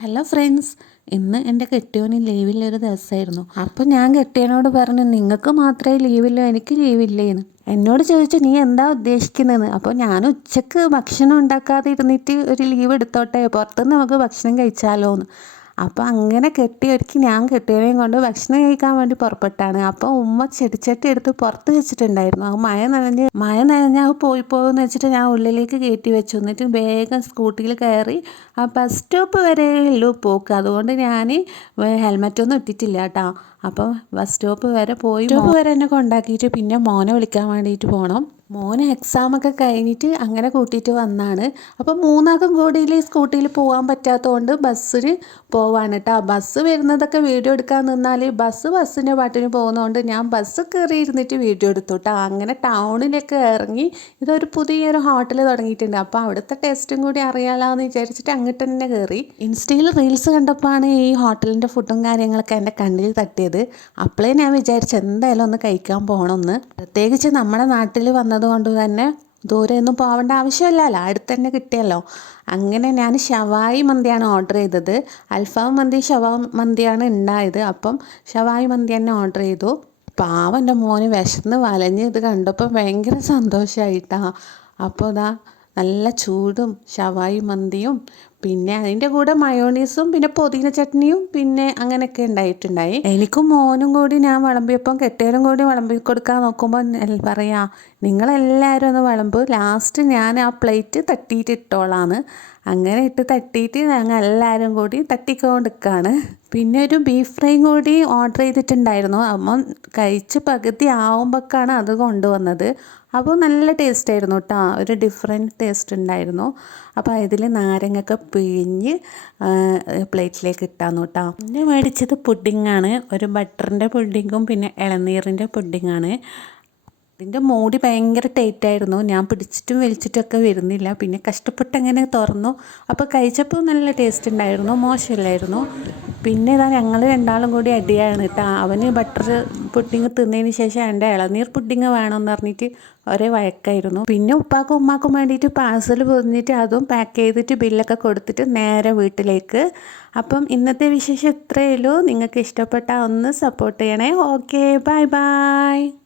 Hello friends ഇന്ന് എന്റെ കെട്ടിയോന് ലീവില്ലൊരു ദിവസമായിരുന്നു. അപ്പോൾ ഞാൻ കെട്ടിയനോട് പറഞ്ഞു നിങ്ങൾക്ക് മാത്രമേ ലീവില്ലോ എനിക്ക് ലീവില്ലേന്ന് എന്നോട് ചോദിച്ചു നീ എന്താ ഉദ്ദേശിക്കുന്നതെന്ന്? അപ്പോൾ ഞാൻ ഉച്ചയ്ക്ക് ഭക്ഷണം ഉണ്ടാക്കാതെ ഇരുന്നിട്ട് ഒരു ലീവ് എടുത്തോട്ടെ പുറത്തുനിന്ന് നമുക്ക് ഭക്ഷണം കഴിച്ചാലോ എന്ന് അപ്പോൾ അങ്ങനെ കെട്ടിയൊരുക്കി ഞാൻ കെട്ടിയവനെയും കൊണ്ട് ഭക്ഷണം കഴിക്കാൻ വേണ്ടി പുറപ്പെട്ടാണ്. അപ്പോൾ ഉമ്മ ചെടിച്ചട്ടി എടുത്ത് പുറത്ത് വെച്ചിട്ടുണ്ടായിരുന്നു. അത് മഴ നനഞ്ഞ് മഴ നനഞ്ഞ് അത് പോയി പോകുമെന്ന് വെച്ചിട്ട് ഞാൻ ഉള്ളിലേക്ക് കയറ്റി വെച്ചു. എന്നിട്ട് വേഗം സ്കൂട്ടിയിൽ കയറി ആ ബസ് സ്റ്റോപ്പ് വരെ ഉള്ളൂ പോക്ക്. അതുകൊണ്ട് ഞാൻ ഹെൽമെറ്റൊന്നും ഇട്ടിട്ടില്ല കേട്ടോ. അപ്പോൾ ബസ് സ്റ്റോപ്പ് വരെ പോയി സ്റ്റോപ്പ് വരെ എന്നെ കൊണ്ടാക്കിയിട്ട് പിന്നെ മോനെ വിളിക്കാൻ വേണ്ടിയിട്ട് പോകണം മോന് എക്സാമൊക്കെ കഴിഞ്ഞിട്ട് അങ്ങനെ കൂട്ടിയിട്ട് വന്നാണ്. അപ്പോൾ മൂന്നാക്കം കൂടിയിൽ സ്കൂട്ടിയിൽ പോകാൻ പറ്റാത്തതുകൊണ്ട് ബസ്സിൽ പോവാണ് കേട്ടോ ബസ് വരുന്നതൊക്കെ വീഡിയോ എടുക്കാൻ നിന്നാൽ ബസ് ബസ്സിന്റെ പാട്ടിന് പോകുന്നതുകൊണ്ട് ഞാൻ ബസ് കയറി ഇരുന്നിട്ട് വീഡിയോ എടുത്തു കേട്ടോ അങ്ങനെ ടൗണിലൊക്കെ ഇറങ്ങി ഇതൊരു പുതിയൊരു ഹോട്ടൽ തുടങ്ങിയിട്ടുണ്ട്. അപ്പോൾ അവിടുത്തെ ടേസ്റ്റും കൂടി അറിയാലോ എന്ന് വിചാരിച്ചിട്ട് അങ്ങോട്ട് തന്നെ കയറി ഇൻസ്റ്റയിൽ റീൽസ് കണ്ടപ്പോഴാണ് ഈ ഹോട്ടലിന്റെ ഫുഡും കാര്യങ്ങളൊക്കെ എന്റെ കണ്ണിൽ തട്ടിയത്. അപ്പോഴേ ഞാൻ വിചാരിച്ചു എന്തായാലും ഒന്ന് കഴിക്കാൻ പോകണമെന്ന് പ്രത്യേകിച്ച് നമ്മുടെ നാട്ടിൽ വന്നത് കൊണ്ട് തന്നെ ദൂരെ ഒന്നും പോകേണ്ട ആവശ്യമില്ലല്ലോ അടുത്ത് തന്നെ കിട്ടിയല്ലോ. അങ്ങനെ ഞാൻ ഷവായി മന്തിയാണ് ഓർഡർ ചെയ്തത്. അൽഫാം മന്തി ഷവാ മന്തിയാണ് ഉണ്ടായത്. അപ്പം ഷവായി മന്തി തന്നെ ഓർഡർ ചെയ്തു. പാവം എന്റെ മോന് വിശന്ന് വലഞ്ഞ് ഇത് കണ്ടപ്പോൾ ഭയങ്കര സന്തോഷമായിട്ടാ അപ്പോൾ ഇതാ നല്ല ചൂടും ഷവായി മന്തിയും പിന്നെ അതിന്റെ കൂടെ മയോണീസും പിന്നെ പുതിന ചട്നിയും പിന്നെ അങ്ങനെയൊക്കെ ഉണ്ടായിട്ടുണ്ടായി. എനിക്കും മോനും കൂടി ഞാൻ വിളമ്പിയപ്പം കെട്ടിയവരും കൂടി വിളമ്പി കൊടുക്കാൻ നോക്കുമ്പോൾ പറയാ നിങ്ങളെല്ലാവരും ഒന്ന് വിളമ്പ്. ലാസ്റ്റ് ഞാൻ ആ പ്ലേറ്റ് തട്ടിയിട്ട് ഇട്ടോളാണ് അങ്ങനെ ഇട്ട് തട്ടിയിട്ട് ഞങ്ങൾ എല്ലാവരും കൂടി തട്ടിക്കൊണ്ടിരിക്കുകയാണ് പിന്നെ ഒരു ബീഫ് ഫ്രൈയും കൂടി ഓർഡർ ചെയ്തിട്ടുണ്ടായിരുന്നു. അപ്പം കഴിച്ച് പകുതി ആവുമ്പോഴേക്കാണ് അത് കൊണ്ടുവന്നത്. അപ്പോൾ നല്ല ടേസ്റ്റ് ആയിരുന്നു കേട്ടോ ഒരു ഡിഫറെന്റ് ടേസ്റ്റ് ഉണ്ടായിരുന്നു. അപ്പോൾ ഇതിൽ നാരങ്ങയൊക്കെ പിഴിഞ്ഞ് പ്ലേറ്റിലേക്ക് ഇട്ടാന്ന് കേട്ടോ പിന്നെ മേടിച്ചത് പുഡിങ്ങാണ് ഒരു ബട്ടറിന്റെ പുഡിങ്ങും പിന്നെ ഇളനീറിന്റെ പുഡിങ്ങാണ് ഇതിന്റെ മൂടി ഭയങ്കര ടൈറ്റായിരുന്നു ഞാൻ പിടിച്ചിട്ടും വലിച്ചിട്ടൊക്കെ വരുന്നില്ല. പിന്നെ കഷ്ടപ്പെട്ട് അങ്ങനെ തുറന്നു. അപ്പോൾ കഴിച്ചപ്പോൾ നല്ല ടേസ്റ്റ് ഉണ്ടായിരുന്നു. മോശമില്ലായിരുന്നു. പിന്നെ ഇതാ ഞങ്ങൾ രണ്ടാളും കൂടി അടിയാണ്. കേട്ടോ അവന് ബട്ടർ പുഡിങ് തിന്നതിന് ശേഷം എന്റെ ഇളനീർ പുഡിങ് വേണമെന്ന് പറഞ്ഞിട്ട് ഒരേ വഴക്കായിരുന്നു. പിന്നെ ഉപ്പാക്കും ഉമ്മാക്കും വേണ്ടിയിട്ട് പാഴ്സൽ പൊതിഞ്ഞിട്ട് അതും പാക്ക് ചെയ്തിട്ട് ബില്ലൊക്കെ കൊടുത്തിട്ട് നേരെ വീട്ടിലേക്ക്. അപ്പം ഇന്നത്തെ വിശേഷം ഇത്രയേ ഉള്ളൂ. നിങ്ങൾക്ക് ഇഷ്ടപ്പെട്ടാൽ ഒന്ന് സപ്പോർട്ട് ചെയ്യണേ. Okay bye bye